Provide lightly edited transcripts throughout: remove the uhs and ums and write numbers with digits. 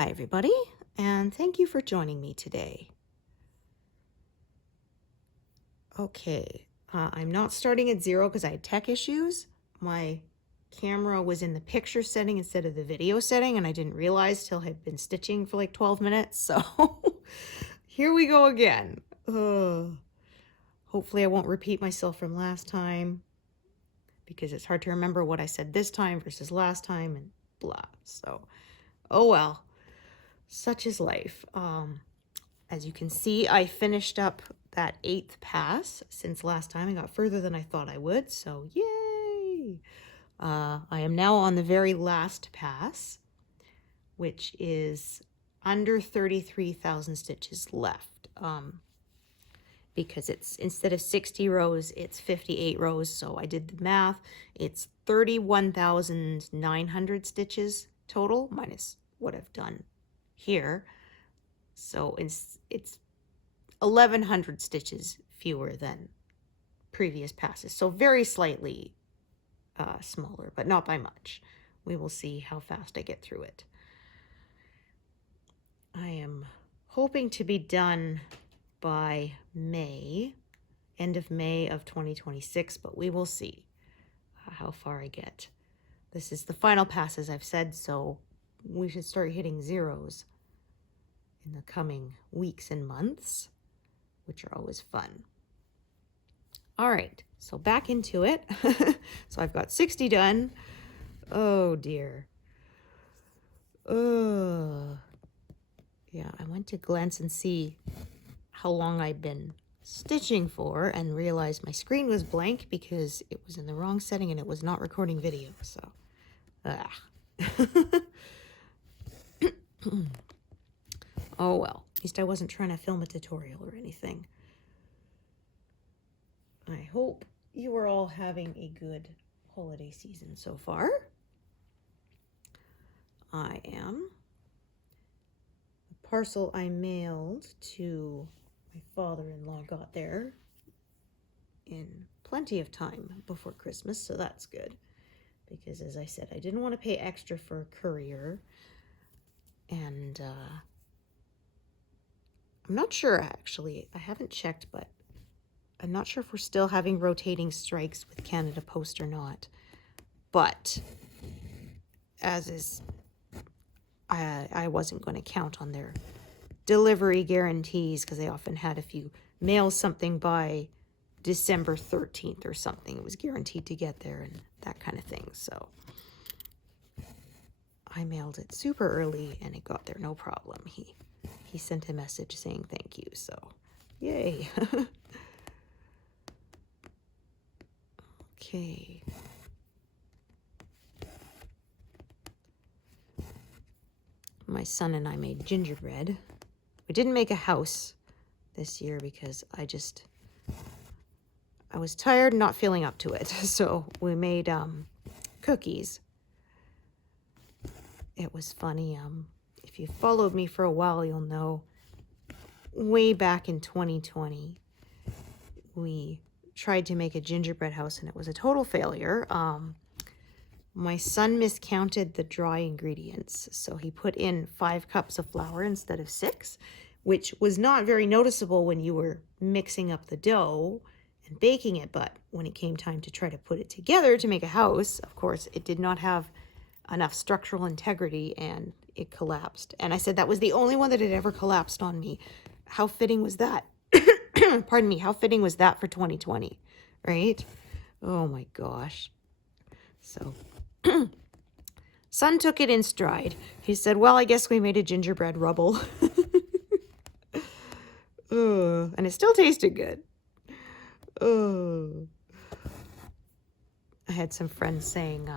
Hi everybody, and thank you for joining me today. Okay, I'm not starting at 0 because I had tech issues. My camera was in the picture setting instead of the video setting, and I didn't realize till I'd been stitching for like 12 minutes, so here we go again. Hopefully I won't repeat myself from last time, because it's hard to remember what I said this time versus last time and blah, so oh well. Such is life. As you can see, I finished up that 8th pass since last time. I got further than I thought I would, so yay! I am now on the very last pass, which is under 33,000 stitches left. Because it's, instead of 60 rows, it's 58 rows, so I did the math. It's 31,900 stitches total, minus what I've done here. So it's 1,100 stitches fewer than previous passes. So very slightly smaller, but not by much. We will see how fast I get through it. I am hoping to be done by May, end of May of 2026, but we will see how far I get. This is the final pass, as I've said, so we should start hitting zeros in the coming weeks and months, which are always fun. All right, so back into it. So I've got 60 done. Oh dear. Yeah, I went to glance and see how long I'd been stitching for and realized my screen was blank because it was in the wrong setting and it was not recording video, so oh well, at least I wasn't trying to film a tutorial or anything. I hope you are all having a good holiday season so far. I am. The parcel I mailed to my father-in-law got there in plenty of time before Christmas, so that's good. Because as I said, I didn't want to pay extra for a courier. And I'm not sure, actually. I haven't checked, but I'm not sure if we're still having rotating strikes with Canada Post or not. But as is, I wasn't going to count on their delivery guarantees because they often had, if you mail something by December 13th or something, it was guaranteed to get there and that kind of thing. So I mailed it super early and it got there no problem. He sent a message saying thank you, so yay. Okay. My son and I made gingerbread. We didn't make a house this year because I was tired and not feeling up to it. So we made cookies. It was funny. If you followed me for a while, you'll know way back in 2020, we tried to make a gingerbread house and it was a total failure. My son miscounted the dry ingredients, so he put in 5 cups of flour instead of 6, which was not very noticeable when you were mixing up the dough and baking it, but when it came time to try to put it together to make a house, of course, it did not have enough structural integrity and it collapsed. And I said that was the only one that had ever collapsed on me. How fitting was that? Pardon me, how fitting was that for 2020, right? Oh my gosh. So son took it in stride. He said, well, I guess we made a gingerbread rubble. And it still tasted good. I had some friends saying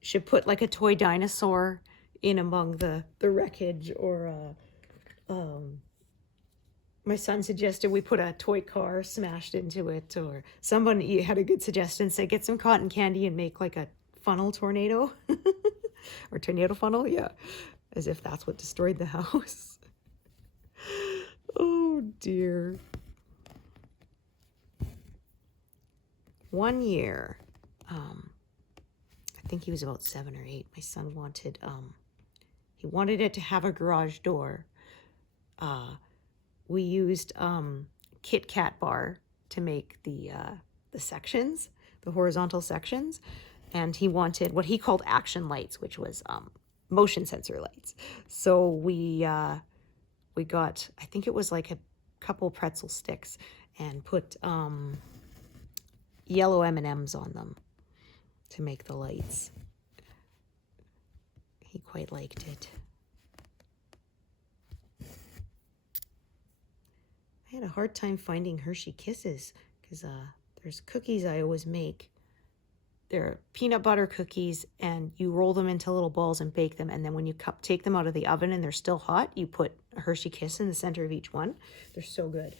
should put like a toy dinosaur in among the wreckage, or my son suggested we put a toy car smashed into it, or somebody had a good suggestion, say get some cotton candy and make like a funnel tornado or tornado funnel, yeah, as if that's what destroyed the house. Oh dear. One year, I think he was about 7 or 8, my son wanted He wanted it to have a garage door. We used Kit Kat bar to make the sections, the horizontal sections, and he wanted what he called action lights, which was motion sensor lights. So we got, I think it was like a couple pretzel sticks, and put yellow M&Ms on them to make the lights. He quite liked it. I had a hard time finding Hershey Kisses because there's cookies I always make. They're peanut butter cookies, and you roll them into little balls and bake them, and then when you take them out of the oven and they're still hot, you put a Hershey Kiss in the center of each one. They're so good.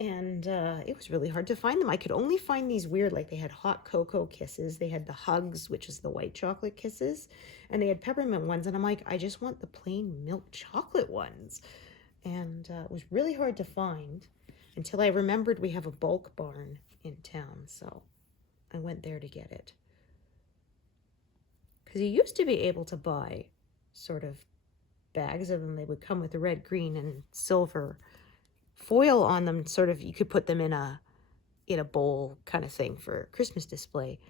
And it was really hard to find them. I could only find these weird, like they had hot cocoa kisses. They had the Hugs, which is the white chocolate kisses. And they had peppermint ones. And I'm like, I just want the plain milk chocolate ones. And it was really hard to find until I remembered we have a bulk barn in town. So I went there to get it. Because you used to be able to buy sort of bags of them. They would come with the red, green, and silver foil on them. Sort of, you could put them in a bowl kind of thing for Christmas display.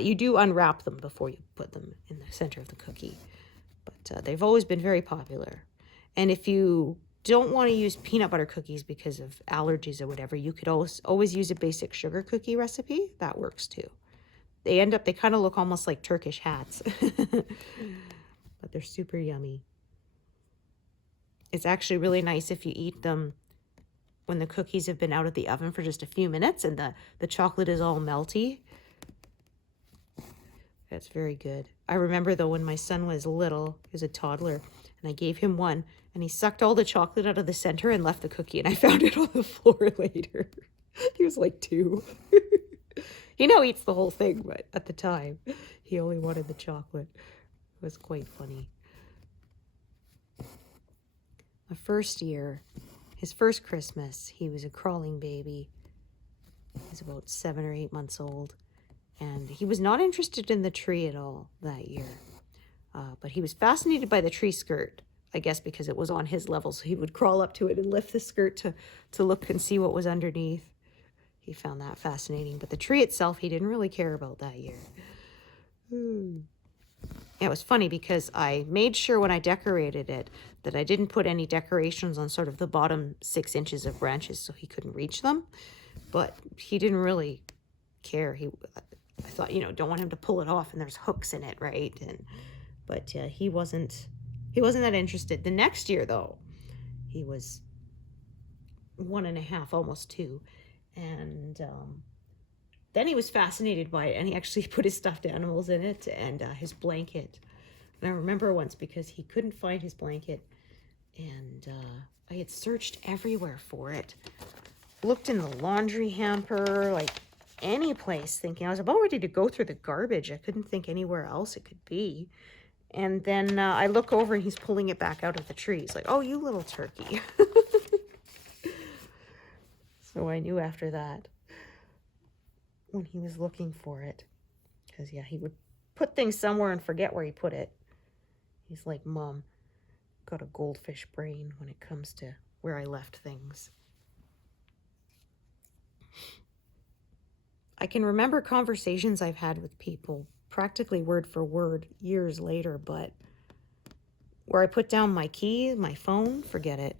You do unwrap them before you put them in the center of the cookie. But they've always been very popular. And if you don't want to use peanut butter cookies because of allergies or whatever, you could always use a basic sugar cookie recipe. That works too. They kind of look almost like Turkish hats. But they're super yummy. It's actually really nice if you eat them when the cookies have been out of the oven for just a few minutes and the chocolate is all melty. That's very good. I remember though when my son was little, he was a toddler, and I gave him one, and he sucked all the chocolate out of the center and left the cookie, and I found it on the floor later. He was like 2. He now eats the whole thing, but at the time, he only wanted the chocolate. It was quite funny. The first year, his first Christmas, he was a crawling baby. He was about 7 or 8 months old, and he was not interested in the tree at all that year. But he was fascinated by the tree skirt, I guess because it was on his level, so he would crawl up to it and lift the skirt to look and see what was underneath. He found that fascinating, but the tree itself, he didn't really care about that year. It was funny because I made sure when I decorated it that I didn't put any decorations on sort of the bottom 6 inches of branches so he couldn't reach them. But he didn't really care. I thought, don't want him to pull it off, and there's hooks in it, right? But he wasn't that interested. The next year, though, he was 1.5, almost 2. And then he was fascinated by it, and he actually put his stuffed animals in it and his blanket. And I remember once because he couldn't find his blanket, and I had searched everywhere for it. Looked in the laundry hamper, like any place, thinking I was about ready to go through the garbage. I couldn't think anywhere else it could be. And then I look over and he's pulling it back out of the tree. He's like, "Oh, you little turkey." So I knew after that when he was looking for it. Because, yeah, he would put things somewhere and forget where he put it. He's like, "Mom, got a goldfish brain when it comes to where I left things." I can remember conversations I've had with people, practically word for word, years later, but where I put down my key, my phone, forget it.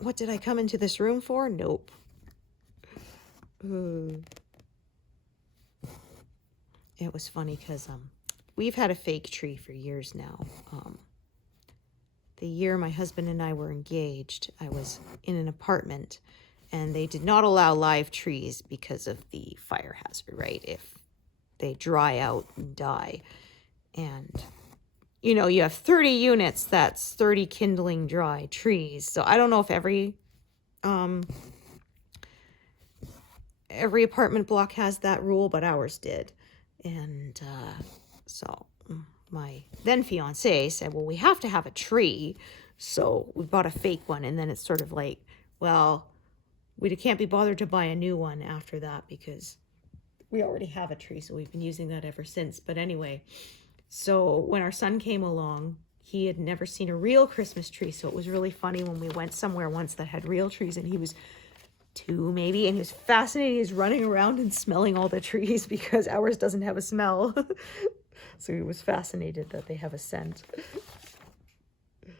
What did I come into this room for? Nope. It was funny because we've had a fake tree for years now. The year my husband and I were engaged, I was in an apartment, and they did not allow live trees because of the fire hazard, right? If they dry out and die. And, you have 30 units, that's 30 kindling dry trees. So I don't know if every apartment block has that rule, but ours did. And so my then fiance said, "Well, we have to have a tree." So we bought a fake one. And then it's sort of like, well, we can't be bothered to buy a new one after that because we already have a tree. So we've been using that ever since. But anyway, So when our son came along, he had never seen a real Christmas tree. So it was really funny when we went somewhere once that had real trees, and he was 2 maybe, and he was fascinated. He was running around and smelling all the trees because ours doesn't have a smell. So he was fascinated that they have a scent. It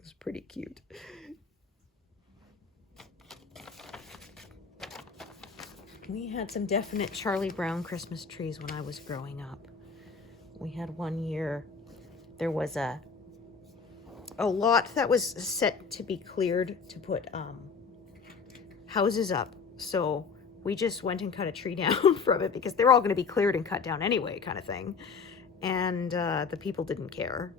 was pretty cute. We had some definite Charlie Brown Christmas trees when I was growing up. We had one year, there was a lot that was set to be cleared to put houses up. So we just went and cut a tree down from it because they're all going to be cleared and cut down anyway, kind of thing. And the people didn't care.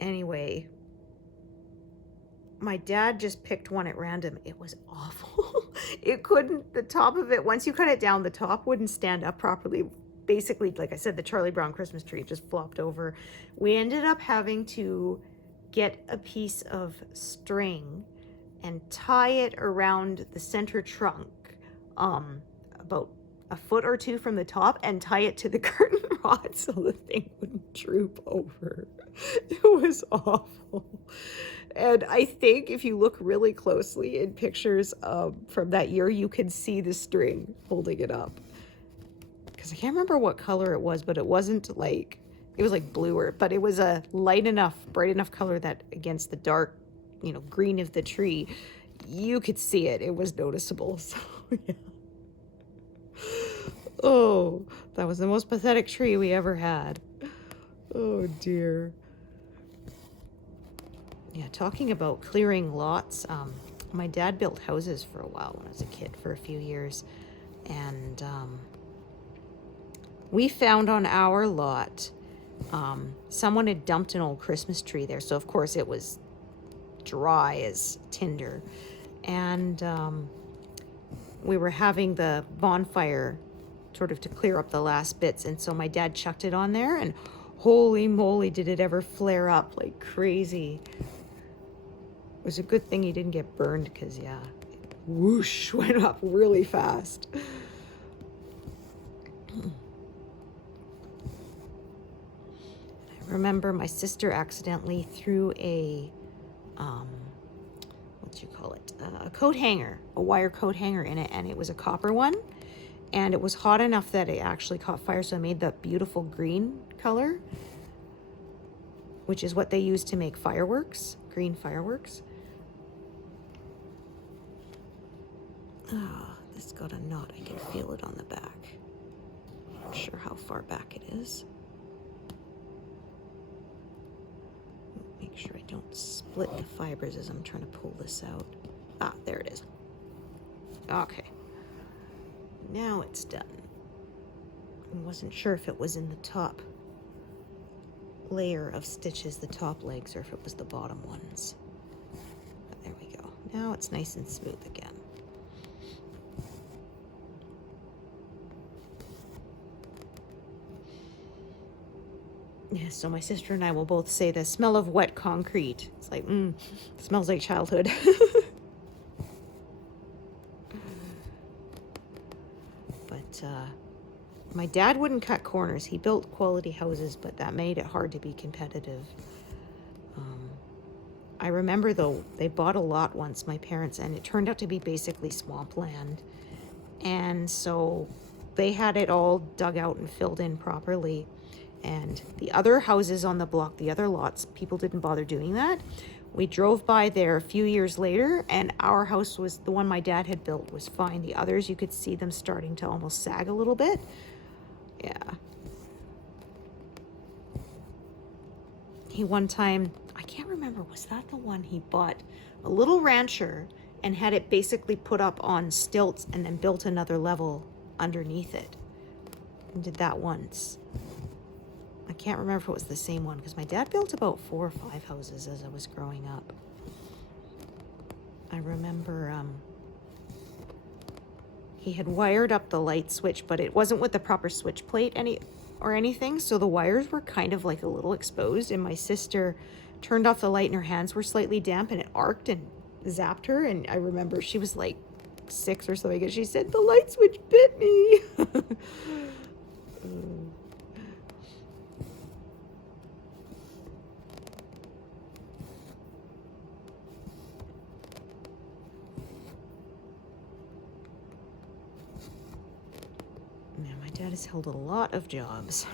Anyway, my dad just picked one at random. It was awful. It couldn't, the top of it, once you cut it down, the top wouldn't stand up properly. Basically, like I said, the Charlie Brown Christmas tree just flopped over. We ended up having to get a piece of string and tie it around the center trunk, about a foot or 2 from the top, and tie it to the curtain rod so the thing wouldn't droop over. It was awful. And I think if you look really closely in pictures from that year, you can see the string holding it up. Because I can't remember what color it was, but it wasn't like, it was like bluer, but it was a light enough, bright enough color that against the dark, green of the tree, you could see it. It was noticeable. So, yeah. Oh, that was the most pathetic tree we ever had. Oh, dear. Yeah, talking about clearing lots, my dad built houses for a while when I was a kid, for a few years. And we found on our lot, someone had dumped an old Christmas tree there. So, of course, it was dry as tinder. And we were having the bonfire sort of to clear up the last bits. And so my dad chucked it on there, and holy moly, did it ever flare up like crazy. It was a good thing he didn't get burned because, yeah, it whoosh, went up really fast. I remember my sister accidentally threw a, a coat hanger, a wire coat hanger in it, and it was a copper one. And it was hot enough that it actually caught fire, so it made that beautiful green color, which is what they use to make fireworks, green fireworks. Ah, this got a knot. I can feel it on the back. Not sure how far back it is. Make sure I don't split the fibers as I'm trying to pull this out. Ah, there it is. Okay. Now it's done. I wasn't sure if it was in the top layer of stitches, the top legs, or if it was the bottom ones. But there we go. Now it's nice and smooth again. Yeah, so my sister and I will both say the smell of wet concrete. It's like, smells like childhood. But my dad wouldn't cut corners. He built quality houses, but that made it hard to be competitive. I remember, though, they bought a lot once, my parents, and it turned out to be basically swampland. And so they had it all dug out and filled in properly. And the other houses on the block, the other lots, people didn't bother doing that. We drove by there a few years later, and our house was, the one my dad had built, was fine. The others, you could see them starting to almost sag a little bit. Yeah. He one time, I can't remember, was that the one he bought a little rancher and had it basically put up on stilts and then built another level underneath it? And did that once. I can't remember if it was the same one, because my dad built about 4 or 5 houses as I was growing up. I remember he had wired up the light switch, but it wasn't with the proper switch plate or anything, so the wires were kind of like a little exposed, and my sister turned off the light and her hands were slightly damp, and it arced and zapped her. And I remember she was like 6 or something, and she said, "The light switch bit me." has held a lot of jobs.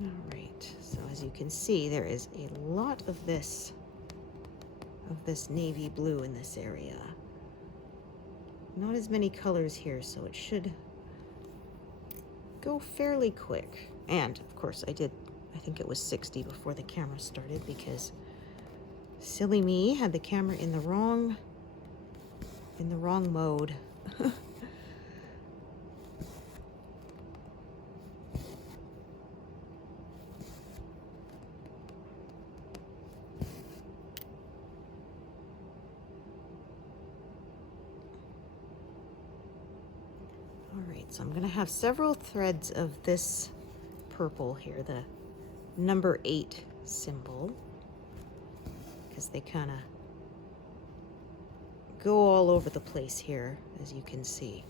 All right, so as you can see, there is a lot of this navy blue in this area. Not as many colors here, so it should go fairly quick. And of course I think it was 60 before the camera started because silly me had the camera in the wrong mode. Alright, so I'm going to have several threads of this purple here, the number 8 symbol, because they kind of go all over the place here, as you can see.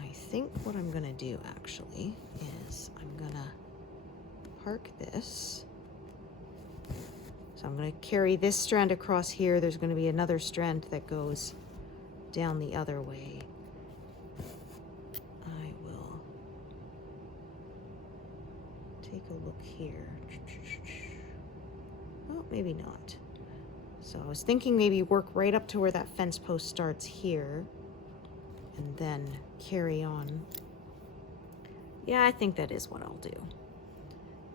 I think what I'm going to do actually is I'm going to park this. So I'm going to carry this strand across here. There's going to be another strand that goes down the other way. Take a look here. Oh, maybe not. So I was thinking maybe work right up to where that fence post starts here and then carry on. Yeah, I think that is what I'll do.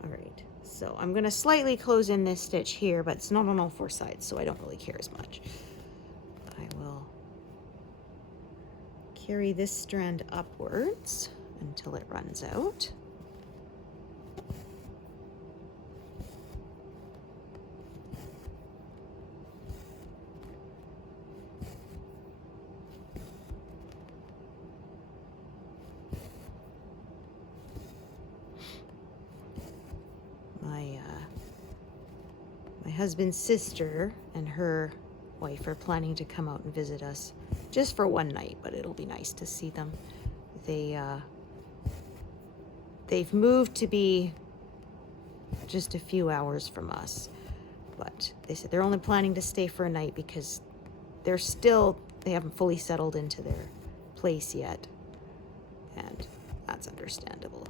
All right, so I'm going to slightly close in this stitch here, but it's not on all 4 sides, so I don't really care as much. I will carry this strand upwards until it runs out. My husband's sister and her wife are planning to come out and visit us just for one night, but it'll be nice to see them. They've moved to be just a few hours from us, but they said they're only planning to stay for a night because they haven't fully settled into their place yet, and that's understandable.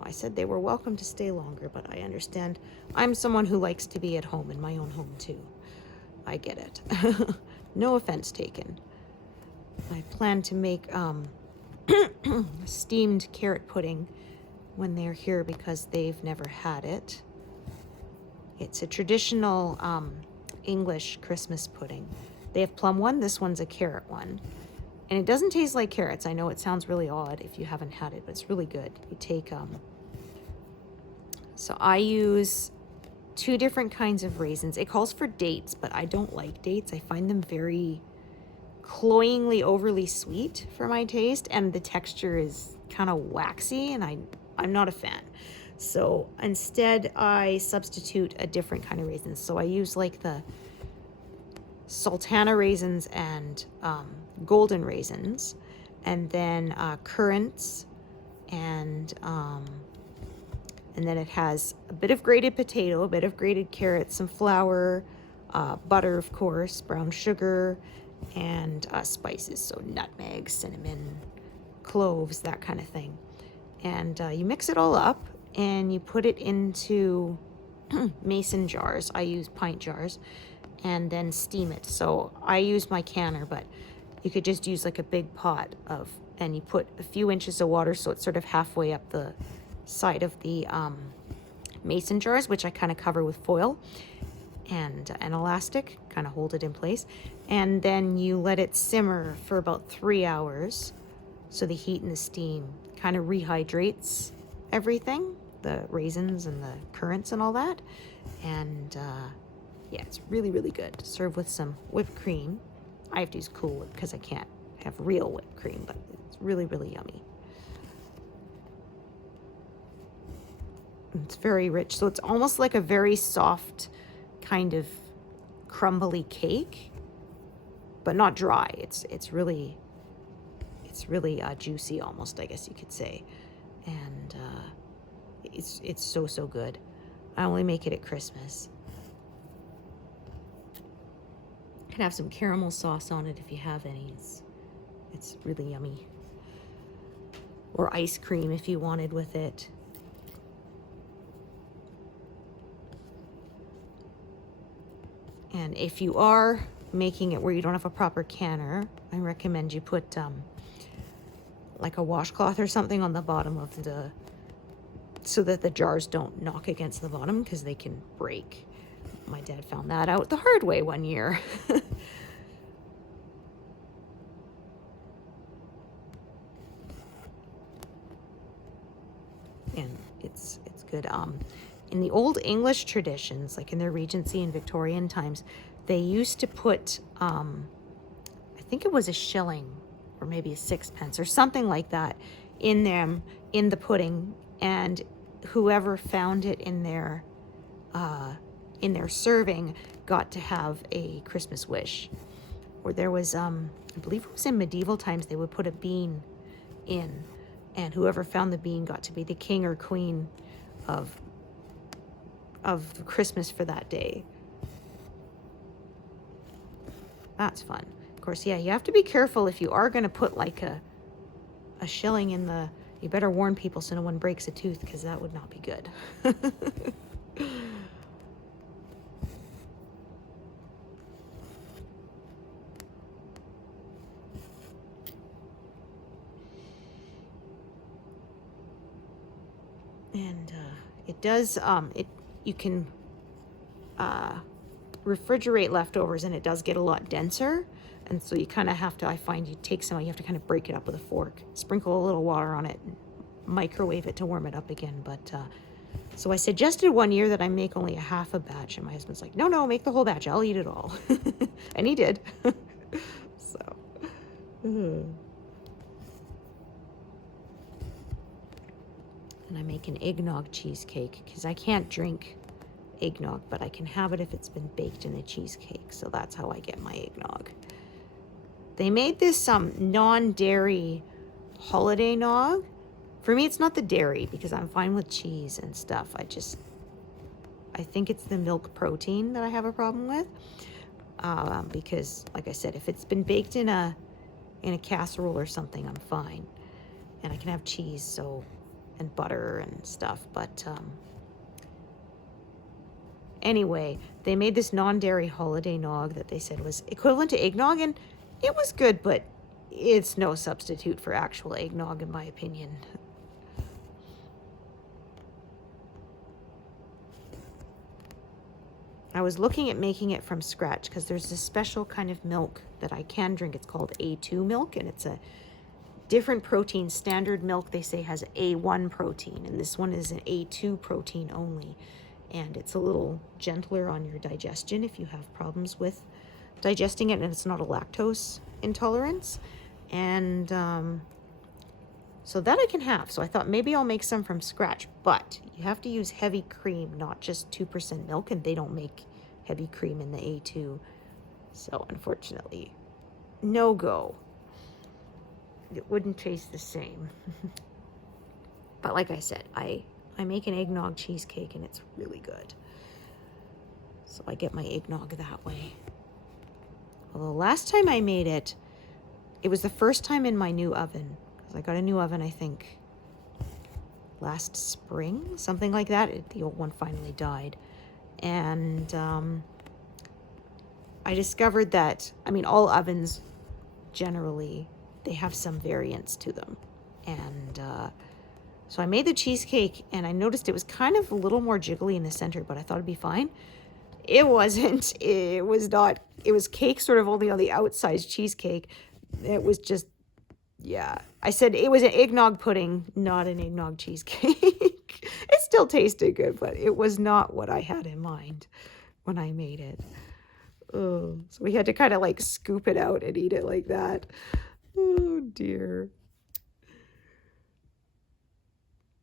I said they were welcome to stay longer, but I understand. I'm someone who likes to be at home in my own home too. I get it. No offense taken. I plan to make steamed carrot pudding when they're here because they've never had it. It's a traditional English Christmas pudding. They have plum one, this one's a carrot one. And it doesn't taste like carrots. I know it sounds really odd if you haven't had it, but it's really good. You take, so I use 2 different kinds of raisins. It calls for dates, but I don't like dates. I find them very cloyingly overly sweet for my taste, and the texture is kind of waxy, and I'm not a fan. So instead, I substitute a different kind of raisins. So I use like the sultana raisins and golden raisins, and then currants, and then it has a bit of grated potato, a bit of grated carrot, some flour, butter, of course, brown sugar, and spices, so nutmeg, cinnamon, cloves, that kind of thing. And you mix it all up and you put it into mason jars. I use pint jars, and then steam it. So I use my canner, but you could just use like a big pot and you put a few inches of water so it's sort of halfway up the side of the mason jars, which I kind of cover with foil and an elastic, kind of hold it in place. And then you let it simmer for about 3 hours. So the heat and the steam kind of rehydrates everything, the raisins and the currants and all that. And yeah, it's really, really good. Serve with some whipped cream. I have to use Cool Whip because I can't have real whipped cream, but it's really, really yummy. It's very rich, so it's almost like a very soft kind of crumbly cake, but not dry. It's really juicy almost, I guess you could say. And it's so good. I only make it at Christmas. Can have some caramel sauce on it if you have any. It's really yummy. Or ice cream if you wanted with it. And if you are making it where you don't have a proper canner, I recommend you put like a washcloth or something on the bottom of the, so that the jars don't knock against the bottom, because they can break. My dad found that out the hard way one year. And it's good. In the old English traditions, like in the Regency and Victorian times, they used to put, I think it was a shilling or maybe a sixpence or something like that in the pudding, and whoever found it in their serving got to have a Christmas wish. Or there was, I believe it was in medieval times, they would put a bean in, and whoever found the bean got to be the king or queen of Christmas for that day. That's fun. Of course, yeah, you have to be careful if you are going to put like a shilling in the, you better warn people so no one breaks a tooth, because that would not be good. And it does, you can refrigerate leftovers, and it does get a lot denser. And so you kind of have to, I find you take some, you have to kind of break it up with a fork, sprinkle a little water on it, and microwave it to warm it up again. But so I suggested one year that I make only a half a batch, and my husband's like, no, make the whole batch, I'll eat it all. And he did. So and I make an eggnog cheesecake, because I can't drink eggnog, but I can have it if it's been baked in a cheesecake. So that's how I get my eggnog. They made this non-dairy holiday nog. For me, it's not the dairy, because I'm fine with cheese and stuff. I think it's the milk protein that I have a problem with. Because, like I said, if it's been baked in a casserole or something, I'm fine. And I can have cheese, and butter and stuff. But anyway, they made this non-dairy holiday nog that they said was equivalent to eggnog, and it was good, but it's no substitute for actual eggnog, in my opinion. I was looking at making it from scratch, because there's this special kind of milk that I can drink. It's called A2 milk, and it's a different protein. Standard milk, they say, has A1 protein, and this one is an A2 protein only. And it's a little gentler on your digestion if you have problems with digesting it, and it's not a lactose intolerance. And so that I can have. So I thought maybe I'll make some from scratch, but you have to use heavy cream, not just 2% milk, and they don't make heavy cream in the A2. So unfortunately, no go. It wouldn't taste the same. But like I said, I make an eggnog cheesecake, and it's really good. So I get my eggnog that way. Although last time I made it, it was the first time in my new oven. Because I got a new oven, I think, last spring, something like that. The old one finally died. And I discovered that, all ovens generally, they have some variance to them. And so I made the cheesecake, and I noticed it was kind of a little more jiggly in the center, but I thought it'd be fine. It wasn't. It was not. It was cake sort of only on the outside cheesecake. It was just, yeah. I said it was an eggnog pudding, not an eggnog cheesecake. It still tasted good, but it was not what I had in mind when I made it. Oh, so we had to kind of like scoop it out and eat it like that. Oh, dear.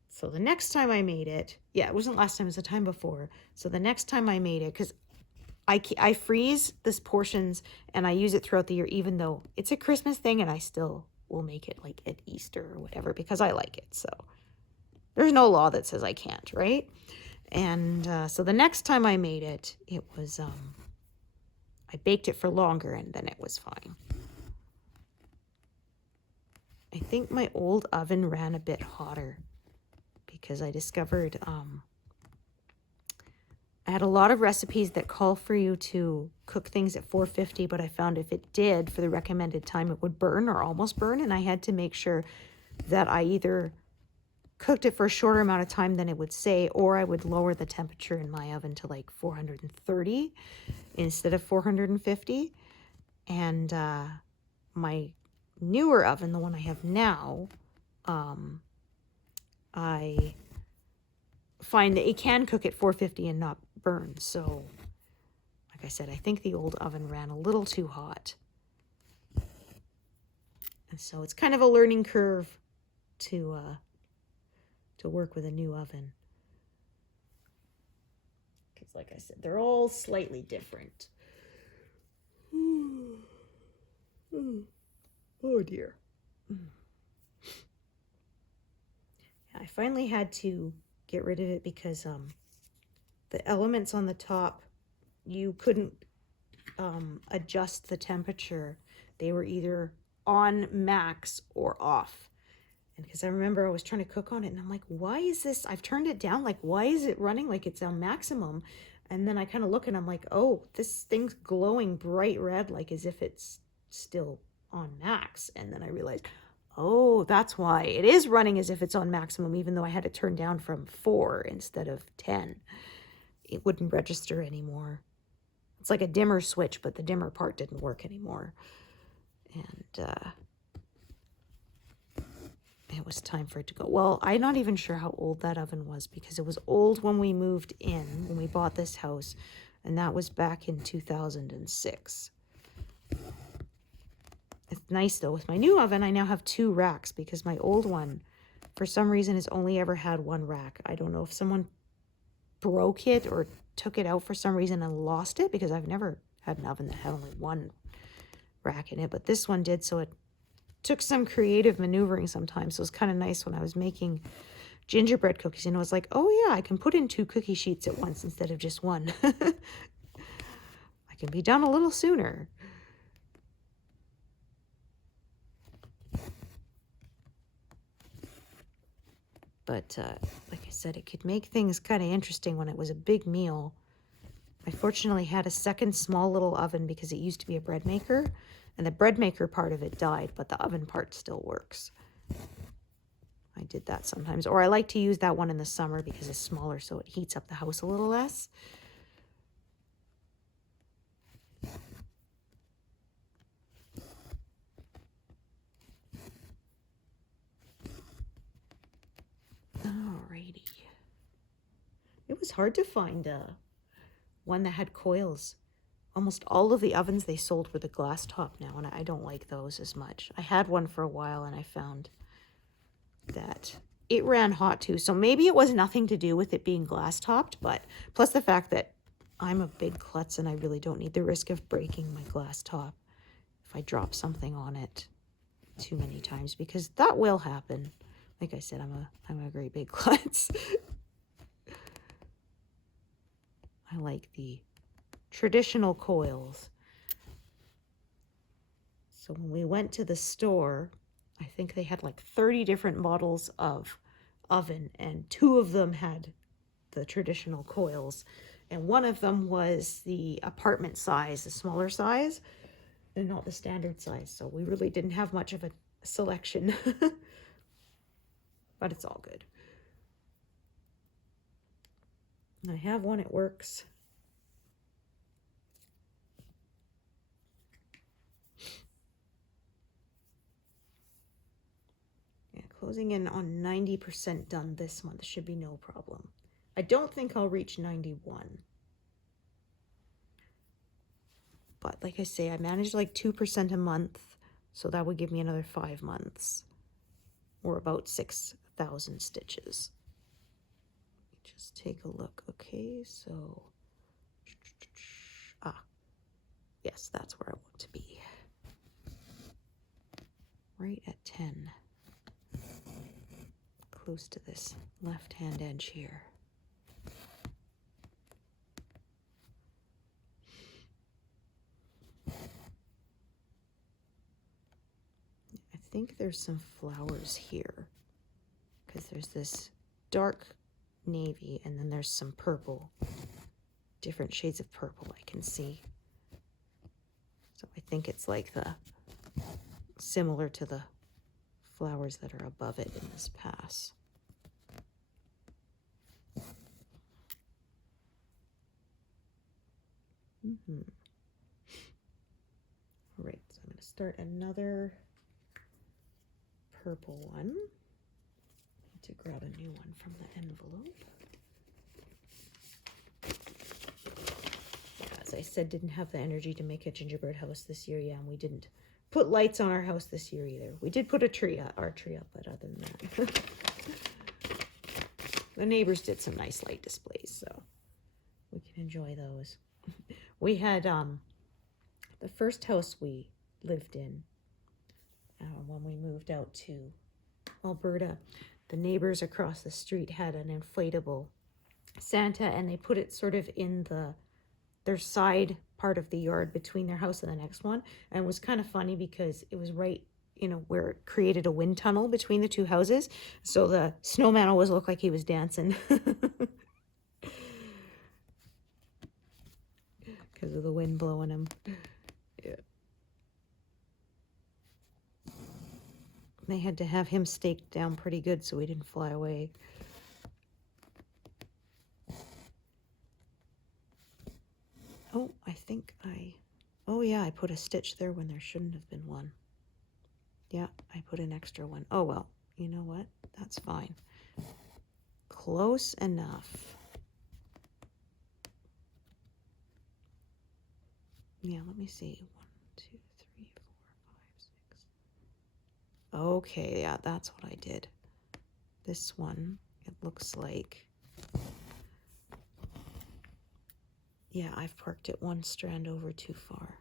So the next time I made it, yeah, it wasn't last time, it was the time before. So the next time I made it, because I freeze this portions and I use it throughout the year, even though it's a Christmas thing, and I still will make it like at Easter or whatever, because I like it. So there's no law that says I can't, right? And so the next time I made it, it was, I baked it for longer and then it was fine. I think my old oven ran a bit hotter because I discovered I had a lot of recipes that call for you to cook things at 450, but I found if it did for the recommended time, it would burn or almost burn. And I had to make sure that I either cooked it for a shorter amount of time than it would say, or I would lower the temperature in my oven to like 430 instead of 450. And my newer oven, the one I have now, I find that it can cook at 450 and not burn. So, like I said, I think the old oven ran a little too hot. And so it's kind of a learning curve to work with a new oven. Because like I said, they're all slightly different. Oh dear. I finally had to get rid of it because the elements on the top, you couldn't adjust the temperature. They were either on max or off. And because I remember I was trying to cook on it and I'm like, why is this? I've turned it down. Like, why is it running like it's on maximum? And then I kind of look and I'm like, oh, this thing's glowing bright red, like as if it's still on max. And then I realized, oh, that's why it is running as if it's on maximum, even though I had it turned down from 4 instead of 10. It wouldn't register anymore. It's like a dimmer switch, but the dimmer part didn't work anymore. And it was time for it to go. Well, I'm not even sure how old that oven was because it was old when we moved in, when we bought this house, and that was back in 2006. It's nice though. With my new oven, I now have 2 racks because my old one, for some reason, has only ever had 1 rack. I don't know if someone broke it or took it out for some reason and lost it, because I've never had an oven that had only 1 rack in it, but this one did, so it took some creative maneuvering sometimes. So it was kind of nice when I was making gingerbread cookies, and it was like, oh yeah, I can put in 2 cookie sheets at once instead of just 1. I can be done a little sooner. But like I said, it could make things kind of interesting when it was a big meal. I fortunately had a second small little oven because it used to be a bread maker, and the bread maker part of it died, but the oven part still works. I did that sometimes. Or I like to use that one in the summer because it's smaller, so it heats up the house a little less. Alrighty. It was hard to find one that had coils. Almost all of the ovens they sold were the glass top now, and I don't like those as much. I had one for a while, and I found that it ran hot too. So maybe it was nothing to do with it being glass topped, but plus the fact that I'm a big klutz and I really don't need the risk of breaking my glass top if I drop something on it too many times, because that will happen. Like I said, I'm a great big klutz. I like the traditional coils. So when we went to the store, I think they had like 30 different models of oven, and 2 of them had the traditional coils, and one of them was the apartment size, the smaller size, and not the standard size. So we really didn't have much of a selection. But it's all good. I have one, it works. Yeah, closing in on 90% done this month should be no problem. I don't think I'll reach 91. But like I say, I managed like 2% a month, so that would give me another 5 months, or about 6,000 stitches. Just take a look. Okay, so yes, that's where I want to be, right at 10. close to this left-hand edge here. I think there's some flowers here because there's this dark navy and then there's some purple, different shades of purple I can see. So I think it's like similar to the flowers that are above it in this pass. All right, so I'm going to start another purple one. I need to grab a new one from the envelope. Yeah, as I said, didn't have the energy to make a gingerbread house this year. Yeah, and we didn't put lights on our house this year either. We did put our tree up, but other than that. The neighbors did some nice light displays, so we can enjoy those. We had the first house we lived in when we moved out to Alberta. The neighbors across the street had an inflatable Santa, and they put it sort of in their side part of the yard between their house and the next one. And it was kind of funny because it was right, where it created a wind tunnel between the two houses. So the snowman always looked like he was dancing. Because of the wind blowing him. Yeah. They had to have him staked down pretty good so he didn't fly away. Oh, oh yeah, I put a stitch there when there shouldn't have been one. Yeah, I put an extra one. Oh well, you know what? That's fine. Close enough. Yeah, let me see. 1, 2, 3, 4, 5, 6. Okay, yeah, that's what I did. This one, it looks like. Yeah, I've parked it one strand over too far.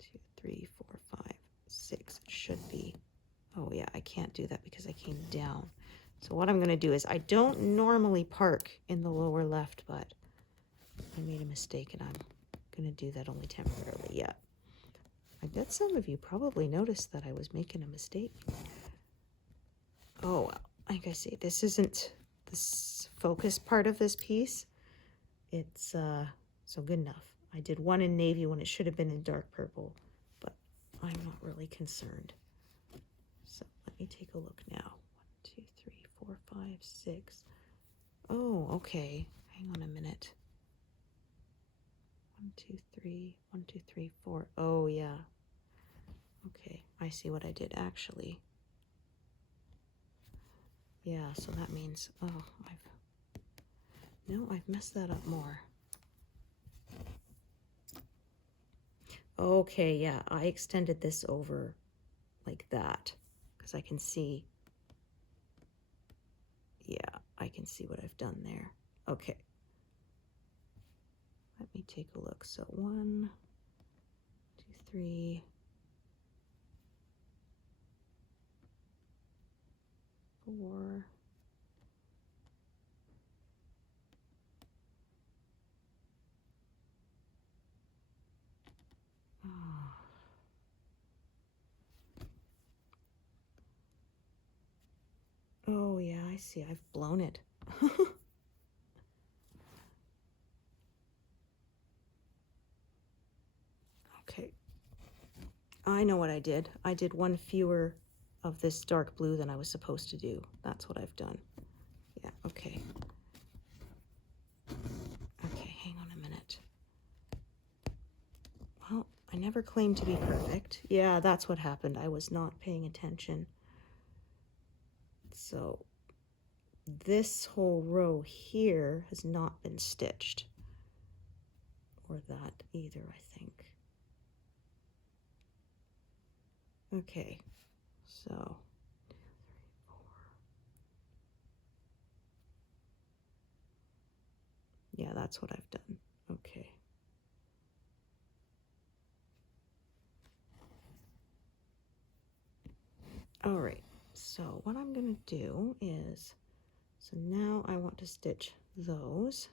2, 3, 4, 5, 6. It should be. Oh yeah, I can't do that because I came down. So what I'm going to do is, I don't normally park in the lower left, but I made a mistake and I'm going to do that only temporarily. Yeah. I bet some of you probably noticed that I was making a mistake. Oh, well, like I say, this isn't this focus part of this piece. It's so good enough. I did one in navy when it should have been in dark purple, but I'm not really concerned. So let me take a look now. 1, 2, 3, 4, 5, 6. Oh, okay. Hang on a minute. 1, 2, 3, 1, 2, 3, 4. Oh, yeah. Okay, I see what I did actually. Yeah, so that means, I've messed that up more. Okay, yeah, I extended this over like that because I can see, yeah, I can see what I've done there. Okay. Let me take a look. So 1, 2, 3, 4. Oh, yeah, I see. I've blown it. Okay. I know what I did. I did one fewer of this dark blue than I was supposed to do. That's what I've done. Yeah, okay. Okay, hang on a minute. Well, I never claimed to be perfect. Yeah, that's what happened. I was not paying attention. So this whole row here has not been stitched. Or that either, I think. Okay, so 2, 3, 4. Yeah, that's what I've done. Okay. All right, So what I'm going to do is, so now I want to stitch those.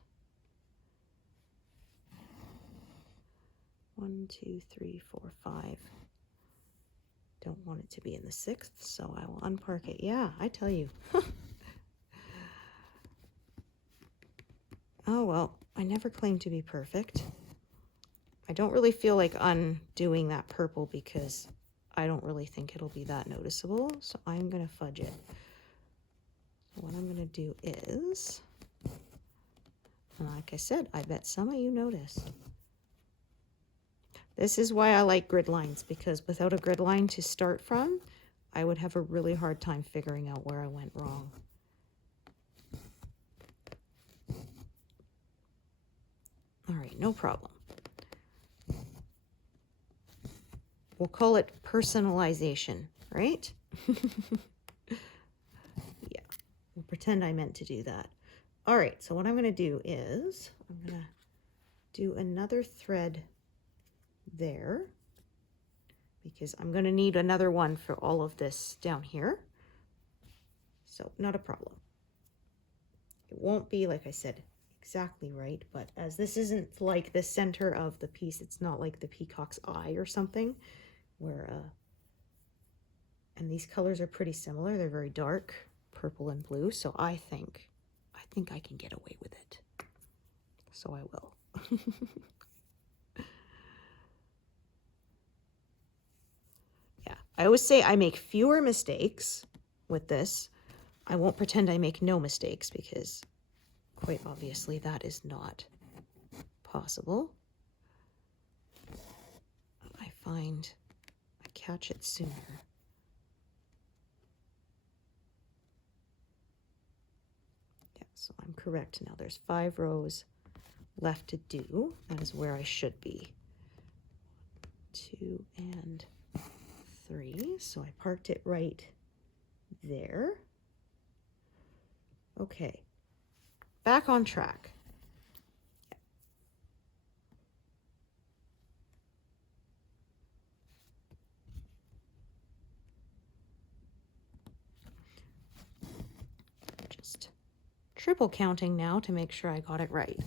1, 2, 3, 4, 5. Don't want it to be in the 6th, so I will unpark it. Yeah, I tell you. Oh, well, I never claim to be perfect. I don't really feel like undoing that purple because I don't really think it'll be that noticeable, so I'm going to fudge it. What I'm going to do is, and like I said, I bet some of you noticed. This is why I like grid lines, because without a grid line to start from, I would have a really hard time figuring out where I went wrong. All right, no problem. We'll call it personalization, right? Yeah, we'll pretend I meant to do that. All right, so what I'm going to do is I'm going to do another thread there because I'm going to need another one for all of this down here. So not a problem. It won't be, like I said, exactly right, but as this isn't like the center of the piece, it's not like the peacock's eye or something where and these colors are pretty similar. They're very dark, purple and blue, so I think I can get away with it. So I will. Yeah, I always say I make fewer mistakes with this. I won't pretend I make no mistakes because quite obviously that is not possible. I find I catch it sooner. Yeah, so I'm correct now. There's 5 rows left to do. That is where I should be. 2 and 3. So I parked it right there. Okay, back on track. Just triple counting now to make sure I got it right.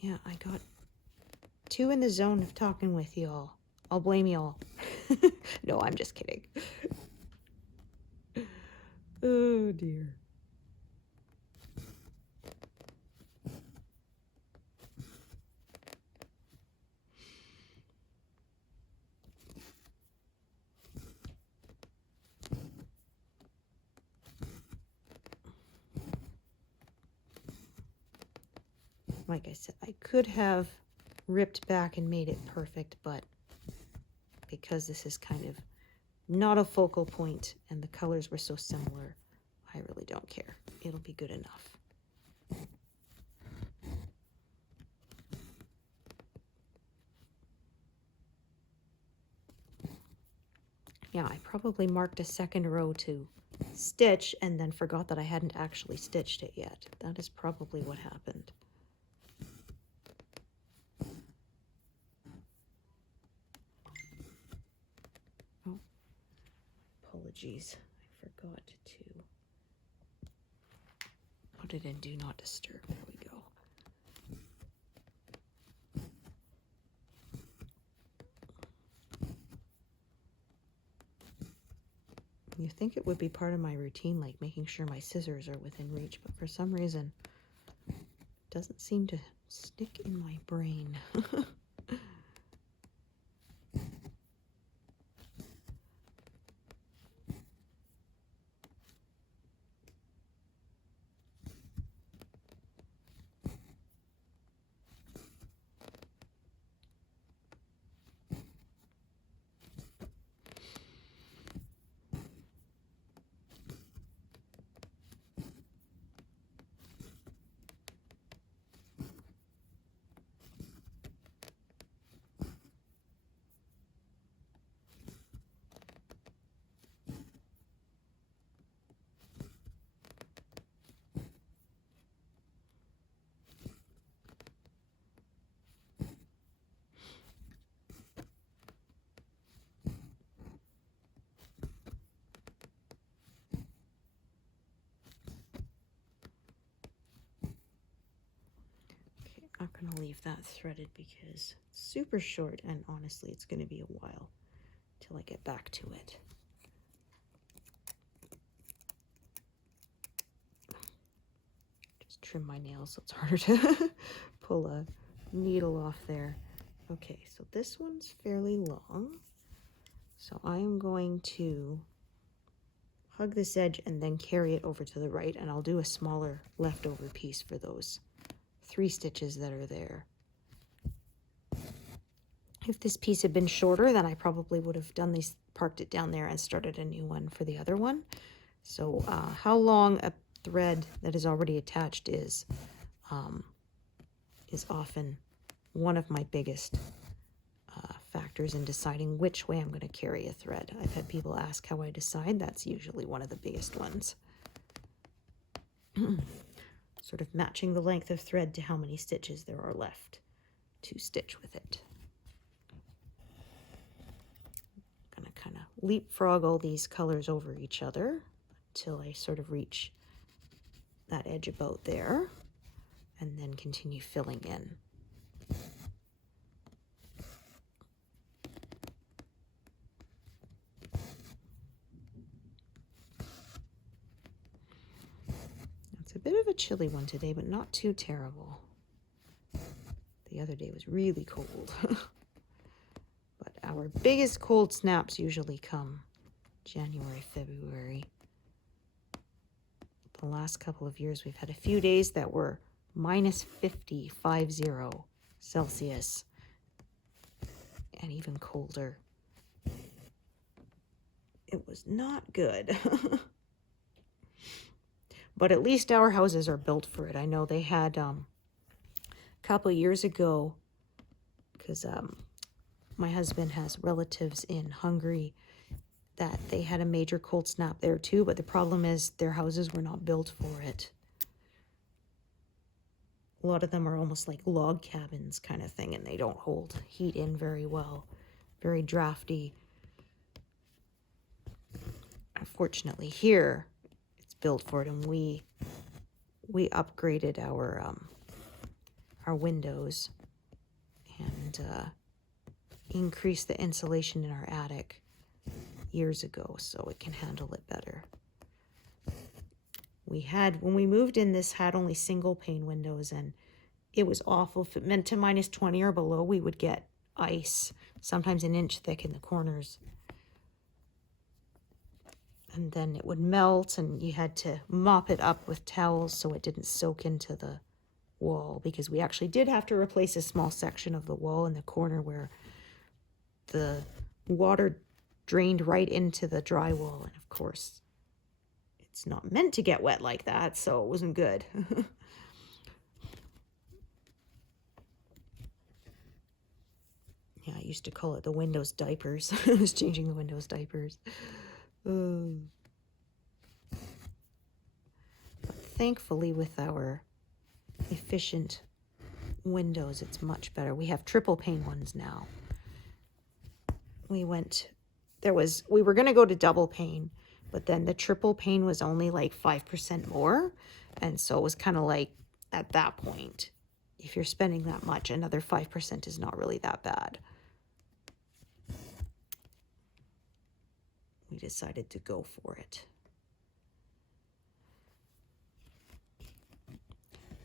Yeah, I got 2 in the zone of talking with y'all. I'll blame y'all. No, I'm just kidding. Oh dear. Like I said, I could have ripped back and made it perfect, but because this is kind of not a focal point and the colors were so similar, I really don't care. It'll be good enough. Yeah, I probably marked a second row to stitch and then forgot that I hadn't actually stitched it yet. That is probably what happened. Oh, apologies. I forgot to put it in Do Not Disturb. There we go. You think it would be part of my routine, like making sure my scissors are within reach, but for some reason, it doesn't seem to stick in my brain. Not going to leave that threaded because it's super short, and honestly it's going to be a while till I get back to it. Just trim my nails so it's harder to pull a needle off there. Okay, so this one's fairly long, so I am going to hug this edge and then carry it over to the right, and I'll do a smaller leftover piece for those 3 stitches that are there. If this piece had been shorter, then I probably would have done these, parked it down there and started a new one for the other one. So how long a thread that is already attached is often one of my biggest factors in deciding which way I'm going to carry a thread. I've had people ask how I decide. That's usually one of the biggest ones. Sort of matching the length of thread to how many stitches there are left to stitch with it. I'm going to kind of leapfrog all these colors over each other until I sort of reach that edge about there, and then continue filling in. It's a bit of a chilly one today, but not too terrible. The other day was really cold. But our biggest cold snaps usually come January, February. The last couple of years we've had a few days that were -50 Celsius, and even colder. It was not good. But at least our houses are built for it. I know they had a couple of years ago, because my husband has relatives in Hungary, that they had a major cold snap there too, but the problem is their houses were not built for it. A lot of them are almost like log cabins kind of thing, and they don't hold heat in very well. Very drafty. Unfortunately here, it's built for it, and we upgraded our windows and increased the insulation in our attic years ago so it can handle it better. When we moved in, this had only single pane windows, and it was awful. If it meant to -20 or below, we would get ice, sometimes an inch thick in the corners. And then it would melt, and you had to mop it up with towels so it didn't soak into the wall, because we actually did have to replace a small section of the wall in the corner where the water drained right into the drywall, and of course it's not meant to get wet like that, so it wasn't good. Yeah, I used to call it the windows diapers. I was changing the windows diapers. But thankfully, with our efficient windows, it's much better. We have triple pane ones now. We were going to go to double pane, but then the triple pane was only like 5% more. And so it was kind of like, at that point, if you're spending that much, another 5% is not really that bad. We decided to go for it.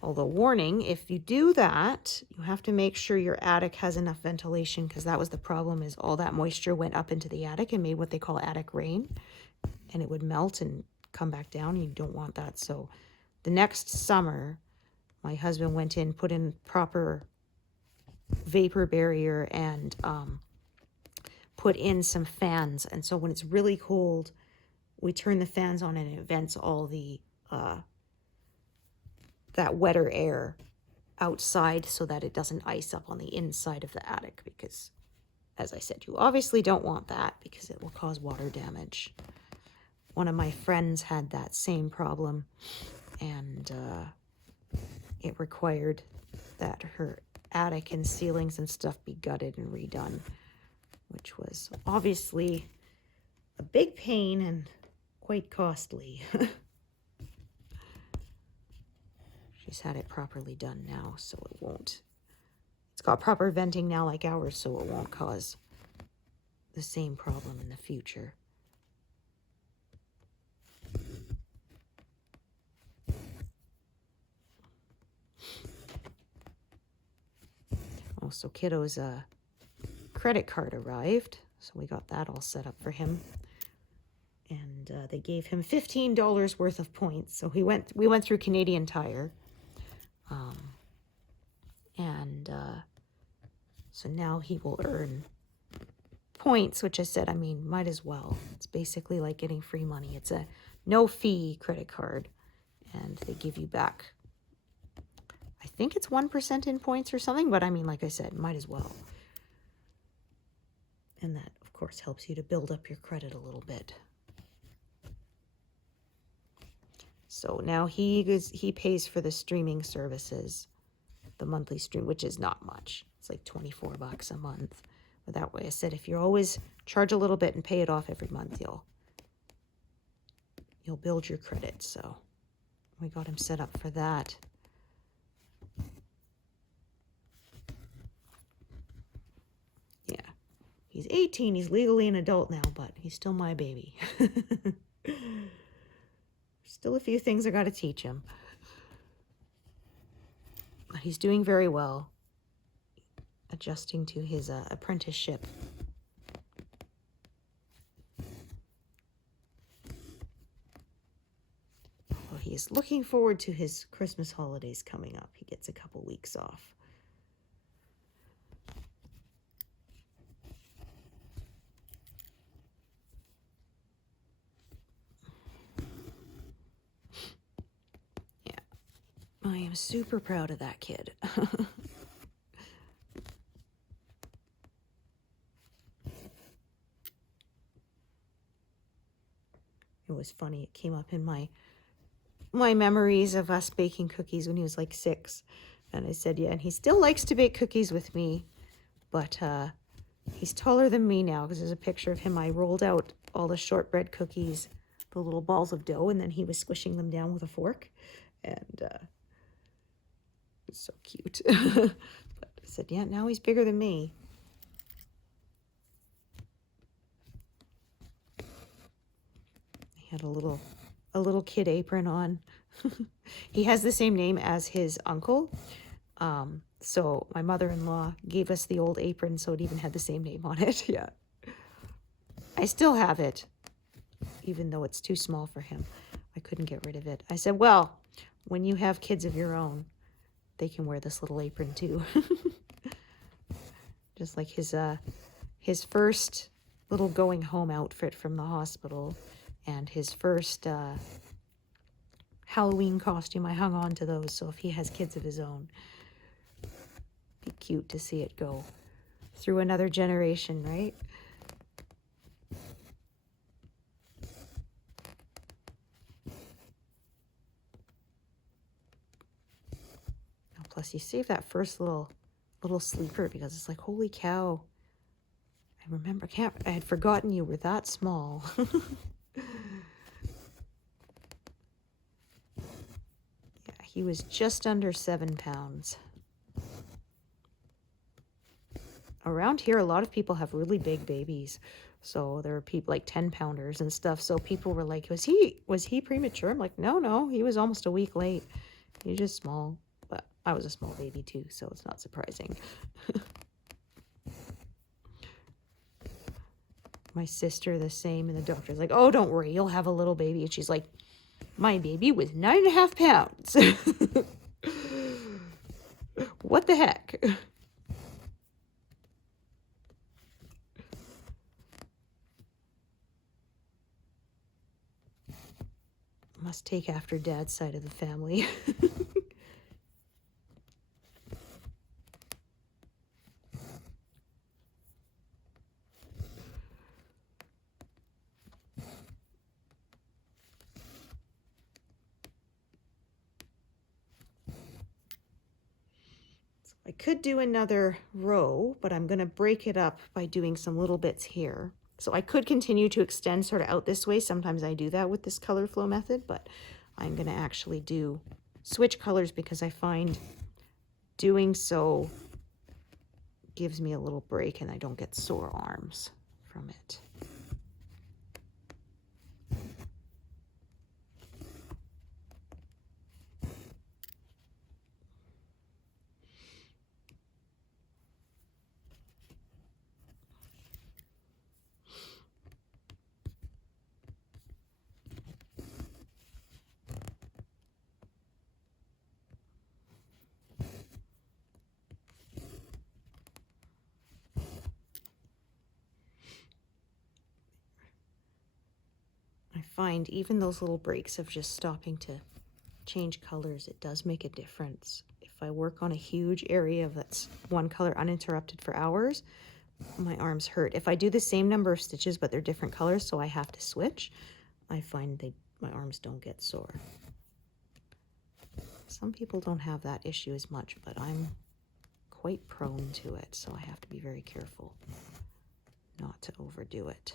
Although, warning, if you do that, you have to make sure your attic has enough ventilation, because that was the problem, is all that moisture went up into the attic and made what they call attic rain, and it would melt and come back down, and you don't want that. So the next summer, my husband went in, put in proper vapor barrier, and put in some fans. And so when it's really cold, we turn the fans on, and it vents all the that wetter air outside so that it doesn't ice up on the inside of the attic, because, as I said, you obviously don't want that because it will cause water damage. One of my friends had that same problem, and it required that her attic and ceilings and stuff be gutted and redone, which was obviously a big pain and quite costly. She's had it properly done now, so it won't. It's got proper venting now like ours, so it won't cause the same problem in the future. Also, kiddo's credit card arrived, so we got that all set up for him. And they gave him $15 worth of points. So we went through Canadian Tire. So now he will earn points, which I said, I mean, might as well. It's basically like getting free money. It's a no-fee credit card, and they give you back, I think it's 1% in points or something, but I mean, like I said, might as well. And that, of course, helps you to build up your credit a little bit. So now he pays for the streaming services, the monthly stream, which is not much. It's like $24 a month. But that way, I said, if you always charge a little bit and pay it off every month, you'll build your credit. So we got him set up for that. Yeah, he's 18. He's legally an adult now, but he's still my baby. Still a few things I got to teach him. But he's doing very well, adjusting to his apprenticeship. Well, he is looking forward to his Christmas holidays coming up. He gets a couple weeks off. I am super proud of that kid. It was funny. It came up in my memories of us baking cookies when he was like 6. And I said, yeah, and he still likes to bake cookies with me, but he's taller than me now, because there's a picture of him. I rolled out all the shortbread cookies, the little balls of dough, and then he was squishing them down with a fork. And it's so cute. But I said, yeah, now he's bigger than me. He had a little kid apron on. He has the same name as his uncle. So my mother-in-law gave us the old apron, so it even had the same name on it. Yeah. I still have it, even though it's too small for him. I couldn't get rid of it. I said, well, when you have kids of your own, they can wear this little apron too. Just like his first little going home outfit from the hospital and his first Halloween costume. I hung on to those, so if he has kids of his own, be cute to see it go through another generation, right? Plus, you save that first little sleeper because it's like, holy cow. I remember, I had forgotten you were that small. Yeah, he was just under 7 pounds. Around here, a lot of people have really big babies. So there are people like 10-pounders and stuff. So people were like, was he premature? I'm like, no, he was almost a week late. He's just small. But I was a small baby too, so it's not surprising. My sister, the same, and the doctor's like, oh, don't worry, you'll have a little baby. And she's like, my baby was 9.5 pounds. What the heck? Must take after Dad's side of the family. I could do another row, but I'm going to break it up by doing some little bits here. So I could continue to extend sort of out this way. Sometimes I do that with this color flow method, but I'm going to actually do switch colors because I find doing so gives me a little break and I don't get sore arms from it. I find even those little breaks of just stopping to change colors, it does make a difference. If I work on a huge area that's one color uninterrupted for hours, my arms hurt. If I do the same number of stitches but they're different colors, so I have to switch, I find my arms don't get sore. Some people don't have that issue as much, but I'm quite prone to it, so I have to be very careful not to overdo it.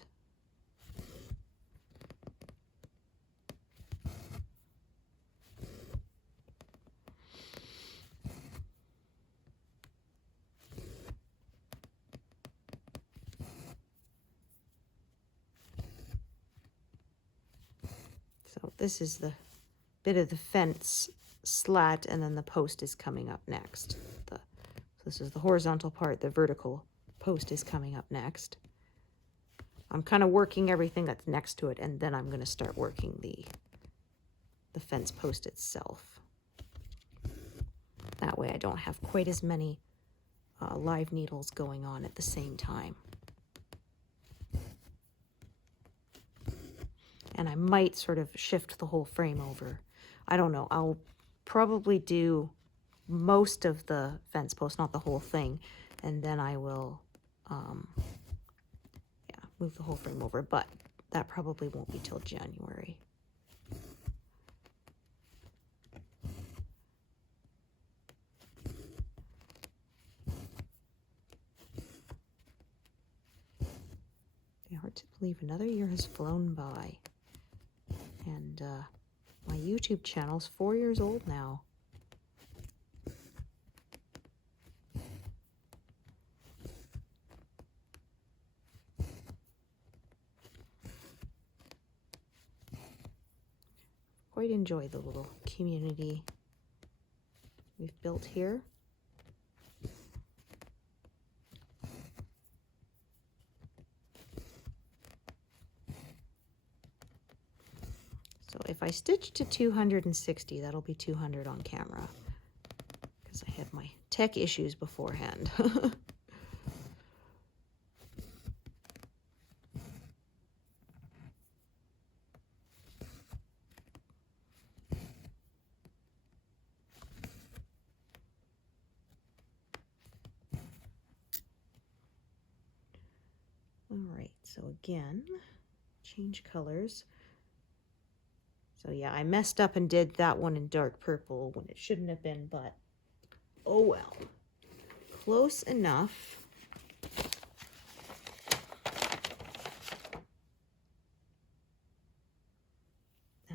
So this is the bit of the fence slat, and then the post is coming up next. So this is the horizontal part, the vertical post is coming up next. I'm kind of working everything that's next to it, and then I'm going to start working the fence post itself. That way I don't have quite as many live needles going on at the same time. And I might sort of shift the whole frame over. I don't know. I'll probably do most of the fence post, not the whole thing, and then I will move the whole frame over, but that probably won't be till January. Yeah, hard to believe another year has flown by. And my YouTube channel's 4 years old now. Quite enjoy the little community we've built here. So if I stitch to 260, that'll be 200 on camera, because I had my tech issues beforehand. All right, so again, change colors. So yeah, I messed up and did that one in dark purple when it shouldn't have been, but oh well. Close enough.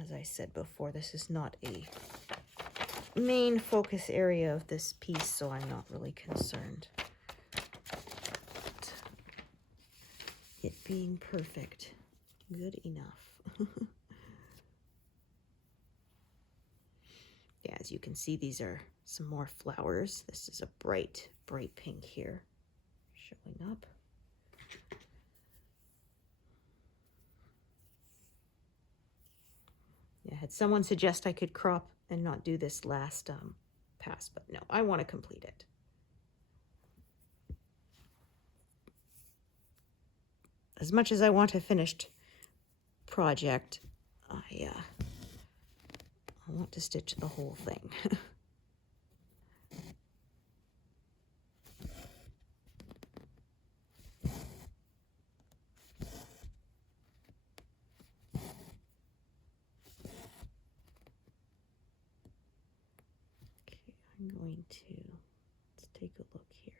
As I said before, this is not a main focus area of this piece, so I'm not really concerned. But it being perfect, good enough. Yeah, as you can see, these are some more flowers. This is a bright, bright pink here showing up. Yeah, had someone suggest I could crop and not do this last pass, but no, I want to complete it. As much as I want a finished project, I want to stitch the whole thing. I'm going to, let's take a look here.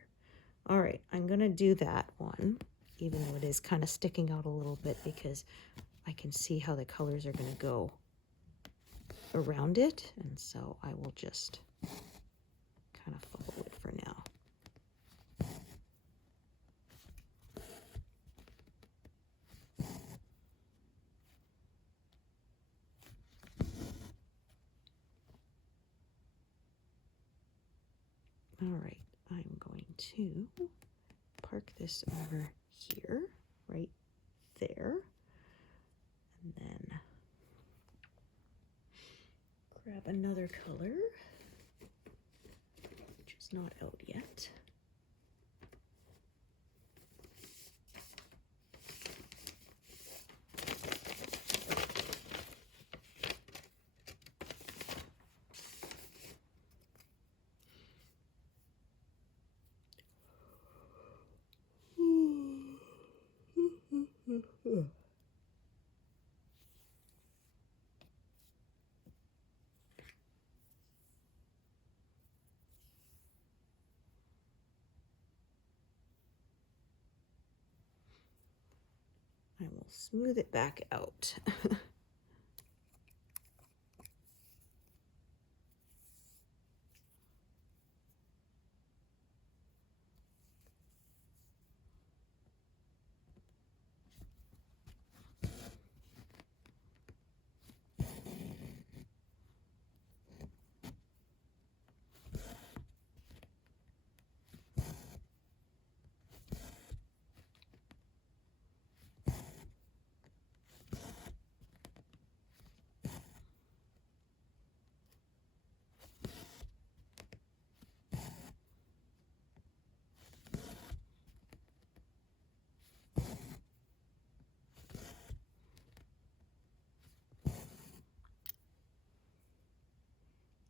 All right, I'm going to do that one, even though it is kind of sticking out a little bit because I can see how the colors are going to go. around it, and so I will just kind of follow it for now. All right, I'm going to park this over here, right there, and then grab another color, which is not out yet. I will smooth it back out.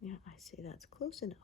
Yeah, I say that's close enough.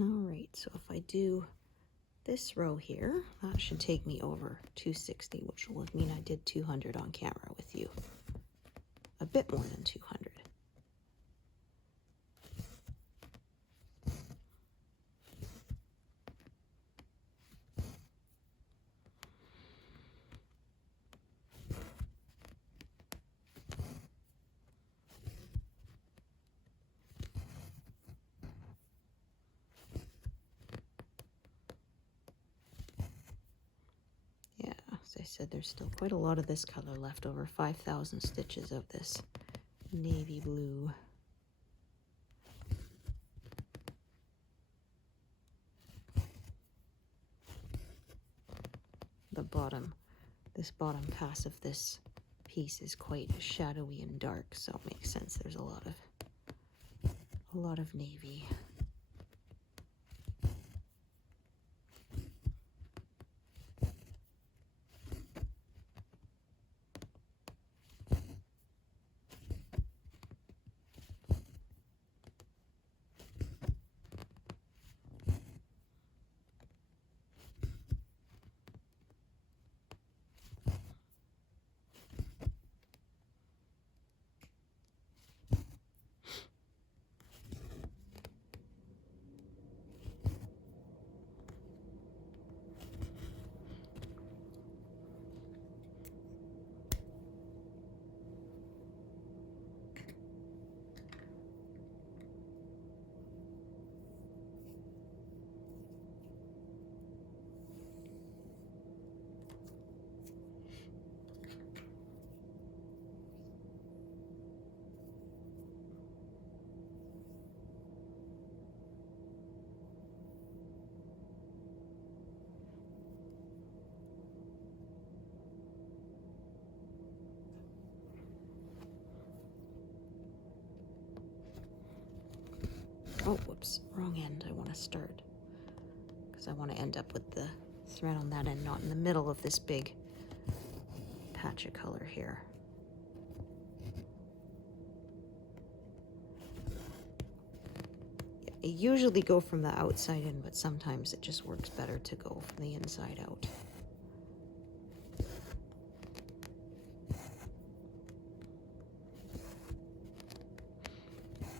All right, so if I do this row here, that should take me over 260, which will mean I did 200 on camera with you. A bit more than 200. As I said, there's still quite a lot of this color left over, 5,000 stitches of this navy blue. The bottom, this bottom pass of this piece is quite shadowy and dark, so it makes sense. There's a lot of navy. Oh, whoops, wrong end. I want to start because I want to end up with the thread on that end, not in the middle of this big patch of color here. Yeah, I usually go from the outside in, but sometimes it just works better to go from the inside out.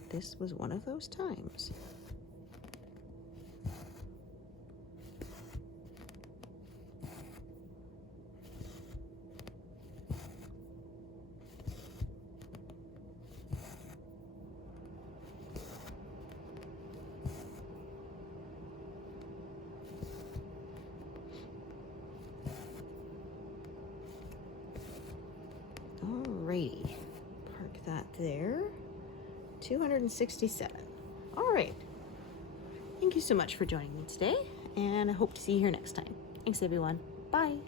This was one of those times. Alrighty, park that there. 267. All right. Thank you so much for joining me today, and I hope to see you here next time. Thanks, everyone. Bye.